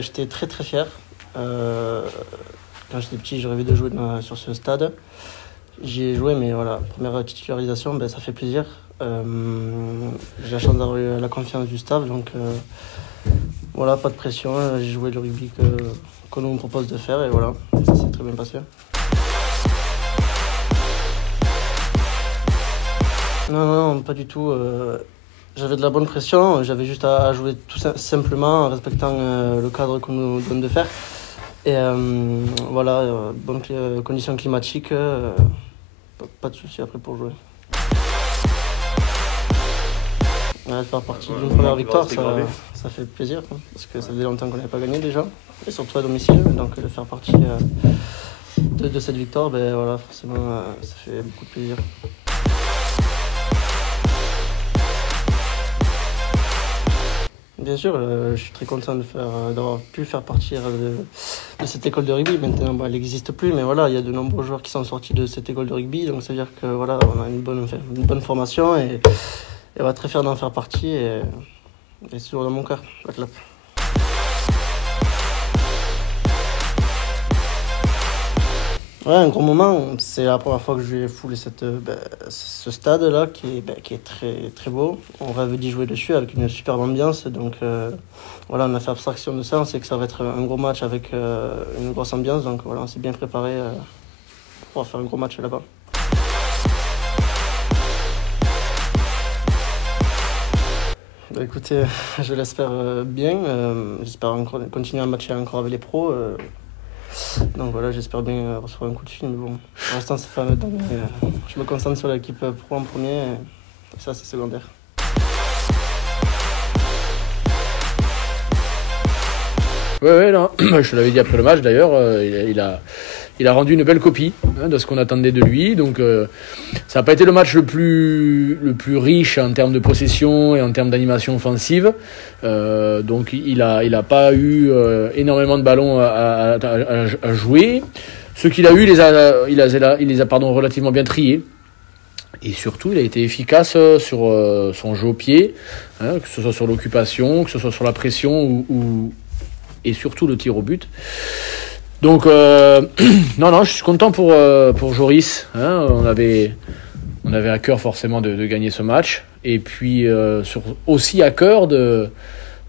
J'étais très très fier. Quand j'étais petit, je rêvais de jouer sur ce stade. J'y ai joué, mais voilà, première titularisation, ça fait plaisir. J'ai la chance d'avoir eu la confiance du staff, donc voilà, pas de pression. J'ai joué le rugby qu'on nous propose de faire, et voilà, ça s'est très bien passé. Non, pas du tout. J'avais de la bonne pression, j'avais juste à jouer tout simplement en respectant le cadre qu'on nous donne de faire. Et voilà, bonnes conditions climatiques, pas de soucis après pour jouer. Ouais, faire partie d'une première victoire, ça fait plaisir, quoi, parce que ça faisait longtemps qu'on n'avait pas gagné déjà, et surtout à domicile, donc de faire partie de cette victoire, voilà, forcément, ça fait beaucoup de plaisir. Bien sûr, je suis très content d'avoir pu faire partie de cette école de rugby. Maintenant, elle n'existe plus, mais voilà, il y a de nombreux joueurs qui sont sortis de cette école de rugby, donc ça veut dire que voilà, on a une bonne formation et on va être très fiers d'en faire partie et c'est toujours dans mon cœur, la clap. Ouais, un gros moment, c'est la première fois que je vais fouler ce stade-là qui est très, très beau. On rêve d'y jouer dessus avec une superbe ambiance. Donc voilà, on a fait abstraction de ça. On sait que ça va être un gros match avec une grosse ambiance. Donc voilà, on s'est bien préparé pour faire un gros match là-bas. Écoutez, je l'espère bien. J'espère continuer à matcher encore avec les pros. Donc voilà, j'espère bien recevoir un coup de fil, mais bon, pour l'instant c'est pas maintenant, mais je me concentre sur l'équipe pro en premier, et ça c'est secondaire. Ouais, non. Je te l'avais dit après le match d'ailleurs, il a rendu une belle copie de ce qu'on attendait de lui. Donc ça n'a pas été le match le plus riche en termes de possession et en termes d'animation offensive. Donc il a pas eu énormément de ballons à jouer. Ce qu'il a eu, il les a relativement bien triés. Et surtout, il a été efficace sur son jeu au pied, que ce soit sur l'occupation, que ce soit sur la pression et surtout le tir au but. Donc non, je suis content pour Joris. On avait à cœur forcément de gagner ce match, et puis aussi à cœur de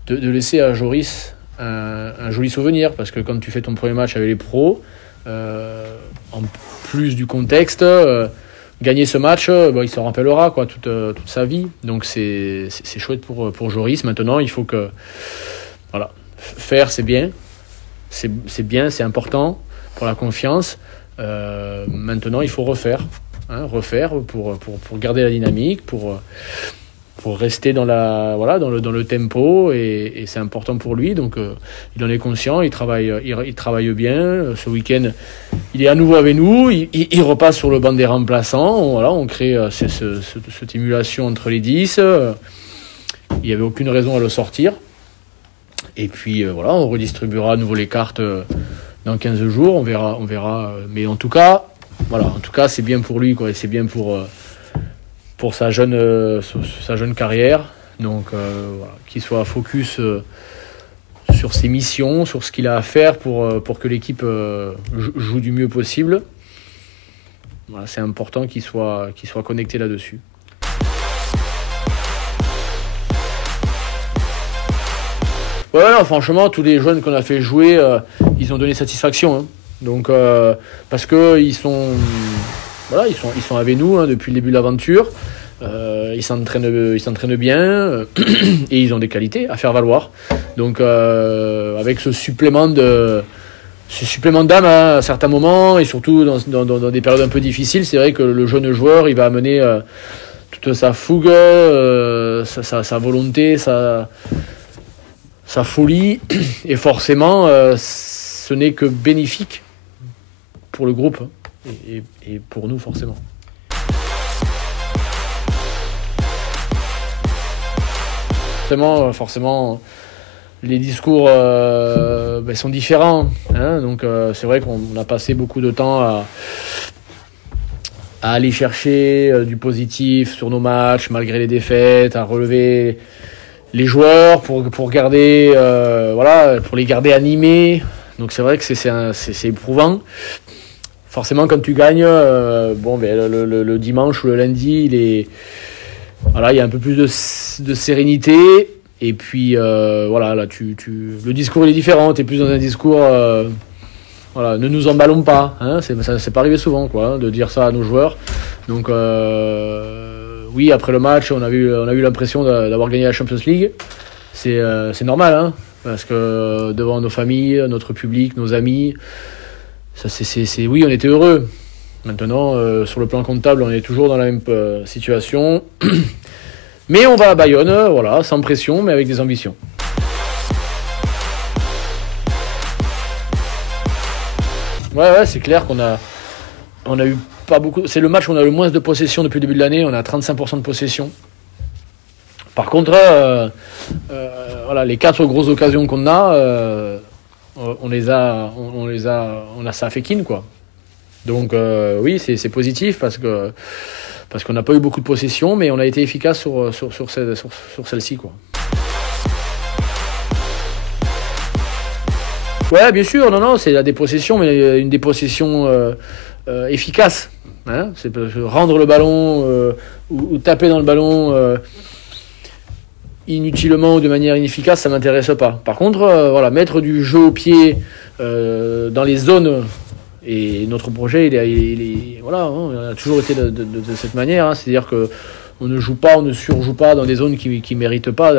laisser à Joris un joli souvenir, parce que quand tu fais ton premier match avec les pros, en plus du contexte, gagner ce match, il s'en rappellera toute sa vie. Donc c'est chouette pour Joris. Maintenant, il faut que voilà, faire, c'est bien, c'est important pour la confiance. Maintenant, il faut refaire pour garder la dynamique, pour rester dans le tempo, et c'est important pour lui. Donc il en est conscient, il travaille bien. Ce week-end, il est à nouveau avec nous, il repasse sur le banc des remplaçants. On crée cette émulation entre les 10. Il n'y avait aucune raison à le sortir. Et puis on redistribuera à nouveau les cartes dans 15 jours, on verra. Mais en tout cas, c'est bien pour lui, et c'est bien pour sa jeune carrière. Donc qu'il soit focus sur ses missions, sur ce qu'il a à faire pour que l'équipe joue du mieux possible. Voilà, c'est important qu'il soit connecté là-dessus. Ouais, non, franchement, tous les jeunes qu'on a fait jouer, ils ont donné satisfaction. Donc, parce que ils sont avec nous depuis le début de l'aventure. Ils s'entraînent bien et ils ont des qualités à faire valoir. Donc, avec ce supplément d'âme à certains moments, et surtout dans des périodes un peu difficiles, c'est vrai que le jeune joueur, il va amener toute sa fougue, sa volonté, sa folie, et forcément ce n'est que bénéfique pour le groupe et pour nous forcément. Forcément les discours sont différents, donc c'est vrai qu'on a passé beaucoup de temps à aller chercher du positif sur nos matchs malgré les défaites, à relever les joueurs, pour garder, pour les garder animés. Donc c'est vrai que c'est éprouvant. Forcément, quand tu gagnes, le dimanche ou le lundi, il y a un peu plus de sérénité. Et puis, là, le discours il est différent. T'es plus dans un discours, ne nous emballons pas. Hein, c'est pas arrivé souvent, quoi, de dire ça à nos joueurs. Donc, oui, après le match, on a eu l'impression d'avoir gagné la Champions League. C'est normal, hein, parce que devant nos familles, notre public, nos amis, oui, on était heureux. Maintenant, sur le plan comptable, on est toujours dans la même situation. Mais on va à Bayonne, sans pression, mais avec des ambitions. Ouais, c'est clair qu'on a eu pas beaucoup. C'est le match où on a le moins de possession depuis le début de l'année. On a 35% de possession. Par contre, les 4 grosses occasions qu'on a, on a ça à Fekine, quoi. Donc oui, c'est positif parce qu'on n'a pas eu beaucoup de possession, mais on a été efficace sur celle-ci, quoi. Ouais, bien sûr, non, c'est la dépossession, mais une dépossession efficace. Hein, c'est rendre le ballon ou taper dans le ballon inutilement ou de manière inefficace, ça m'intéresse pas. Par contre, mettre du jeu au pied dans les zones. Et notre projet, il a toujours été de cette manière, hein, c'est-à-dire que on ne joue pas, on ne surjoue pas dans des zones qui méritent pas.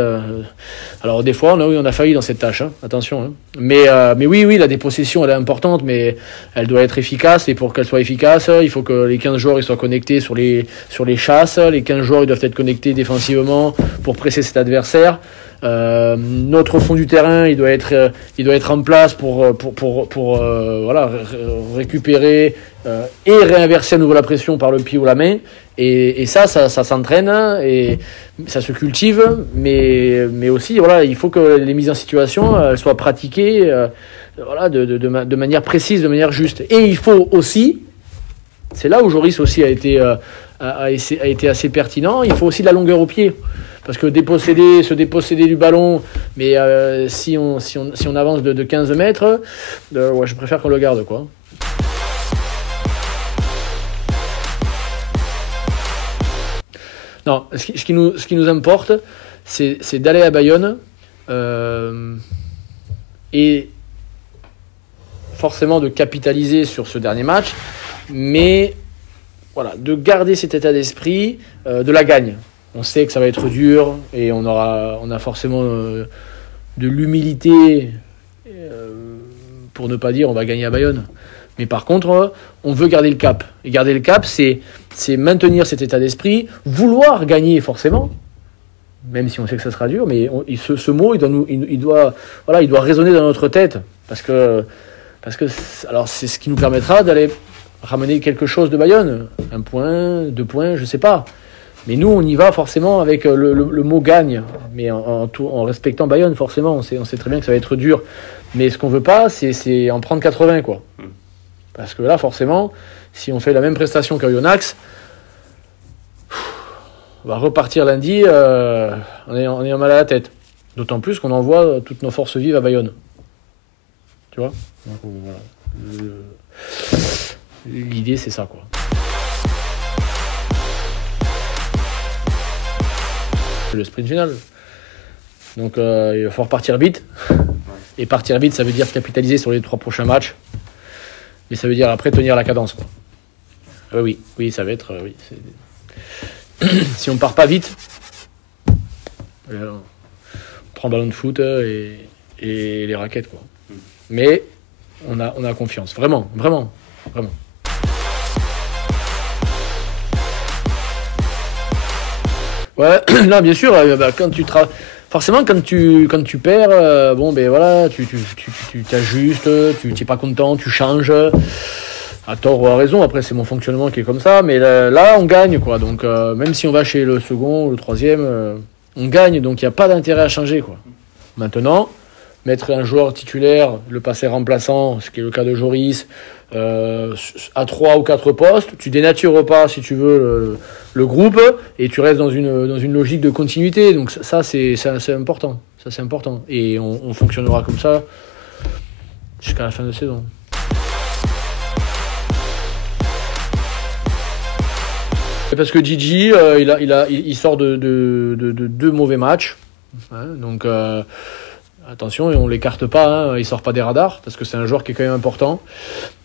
Alors des fois, on a failli dans cette tâche, hein, attention. Hein. Mais oui, la dépossession, elle est importante, mais elle doit être efficace. Et pour qu'elle soit efficace, il faut que les 15 joueurs ils soient connectés sur les chasses. Les 15 joueurs ils doivent être connectés défensivement pour presser cet adversaire. Notre fond du terrain, il doit être en place pour récupérer et réinverser à nouveau la pression par le pied ou la main. Et ça s'entraîne et ça se cultive, mais aussi il faut que les mises en situation soient pratiquées de manière précise, de manière juste. Et il faut aussi, c'est là où Joris aussi a été assez pertinent, il faut aussi de la longueur au pied. Parce que se déposséder du ballon, mais si on avance de 15 mètres, je préfère qu'on le garde, quoi. Non, ce qui nous importe, c'est d'aller à Bayonne et forcément de capitaliser sur ce dernier match, mais de garder cet état d'esprit de la gagne. On sait que ça va être dur et on a forcément de l'humilité pour ne pas dire on va gagner à Bayonne. Mais par contre, on veut garder le cap. Et garder le cap, c'est maintenir cet état d'esprit, vouloir gagner forcément, même si on sait que ça sera dur, mais ce mot, il doit résonner dans notre tête. Parce que alors c'est ce qui nous permettra d'aller ramener quelque chose de Bayonne. 1 point, 2 points, je sais pas. Mais nous, on y va forcément avec le mot gagne, mais en respectant Bayonne, forcément. On sait très bien que ça va être dur. Mais ce qu'on veut pas, c'est en prendre 80, quoi. Parce que là, forcément, si on fait la même prestation qu'à Yonax, on va repartir lundi en ayant mal à la tête. D'autant plus qu'on envoie toutes nos forces vives à Bayonne. Tu vois ? Donc, voilà. L'idée, c'est ça, quoi. Le sprint final. Donc il va falloir partir vite. Et partir vite, ça veut dire capitaliser sur les 3 prochains matchs. Mais ça veut dire après tenir la cadence, quoi. Oui, ça va être... Si on part pas vite, on prend le ballon de foot et les raquettes, quoi. Mais on a confiance. Vraiment. Ouais, là, bien sûr, quand tu forcément, quand tu perds, tu t'ajustes, tu n'es pas content, tu changes, à tort ou à raison. Après, c'est mon fonctionnement qui est comme ça, mais là, on gagne, quoi. Donc, même si on va chez le second, le troisième, on gagne, donc il n'y a pas d'intérêt à changer, quoi. Maintenant, mettre un joueur titulaire, le passer remplaçant, ce qui est le cas de Joris, à 3 ou 4 postes, tu dénatures pas, si tu veux, le groupe, et tu restes dans une logique de continuité. Donc ça, c'est important. Ça, c'est important. Et on fonctionnera comme ça jusqu'à la fin de saison. Parce que Gigi, il sort de 2 mauvais matchs. Hein, donc attention, on l'écarte pas, hein, il sort pas des radars, parce que c'est un joueur qui est quand même important.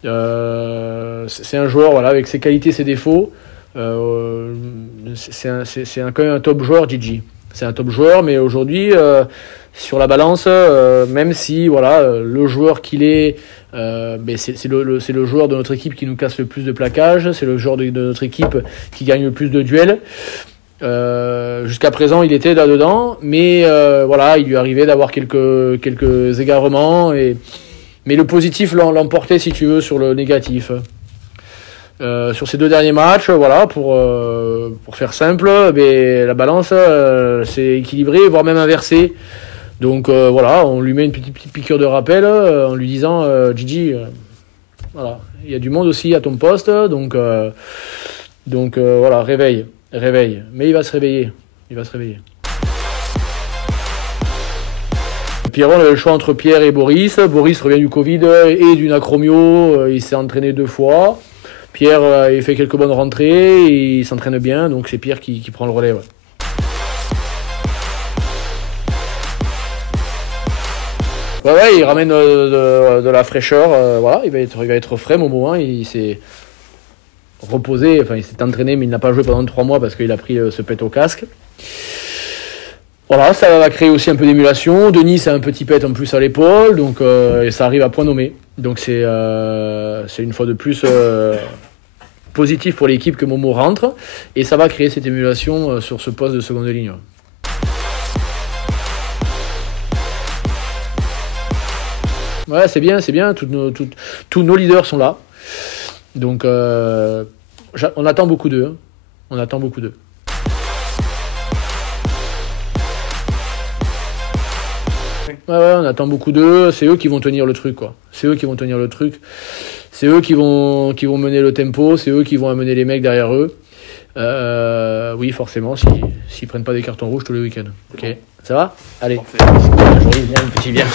C'est un joueur, voilà, avec ses qualités, ses défauts. C'est quand même un top joueur, Gigi. C'est un top joueur, mais aujourd'hui, sur la balance, même si voilà, le joueur qu'il est, c'est le joueur de notre équipe qui nous casse le plus de plaquages, c'est le joueur de notre équipe qui gagne le plus de duels. Jusqu'à présent, il était là-dedans, mais voilà, il lui arrivait d'avoir quelques égarements, mais le positif l'emportait, si tu veux, sur le négatif. Sur ces 2 derniers matchs, voilà, pour faire simple, la balance s'est équilibrée, voire même inversée. Donc voilà, on lui met une petite piqûre de rappel en lui disant Gigi, voilà, il y a du monde aussi à ton poste, donc voilà, réveille. Mais il va se réveiller. Pierrot, on avait le choix entre Pierre et Boris. Boris revient du Covid et d'une acromio, il s'est entraîné 2 fois. Pierre, il fait quelques bonnes rentrées, il s'entraîne bien, donc c'est Pierre qui prend le relais. Ouais. Ouais, il ramène de la fraîcheur. Voilà, il va être frais, Momo. Hein, il s'est reposé, enfin il s'est entraîné, mais il n'a pas joué pendant 3 mois parce qu'il a pris ce pet au casque. Voilà, ça va créer aussi un peu d'émulation. Denis a un petit pet en plus à l'épaule, donc et ça arrive à point nommé. Donc c'est une fois de plus positif pour l'équipe que Momo rentre, et ça va créer cette émulation sur ce poste de seconde ligne. Ouais, c'est bien. Tous nos leaders sont là. Donc, on attend beaucoup d'eux. Ouais, on attend beaucoup d'eux. C'est eux qui vont tenir le truc, quoi. C'est eux qui vont mener le tempo. C'est eux qui vont amener les mecs derrière eux. Oui, forcément, s'ils prennent pas des cartons rouges tous les week-ends. Ok, ça va ? Allez. Aujourd'hui, viens, petit, viens.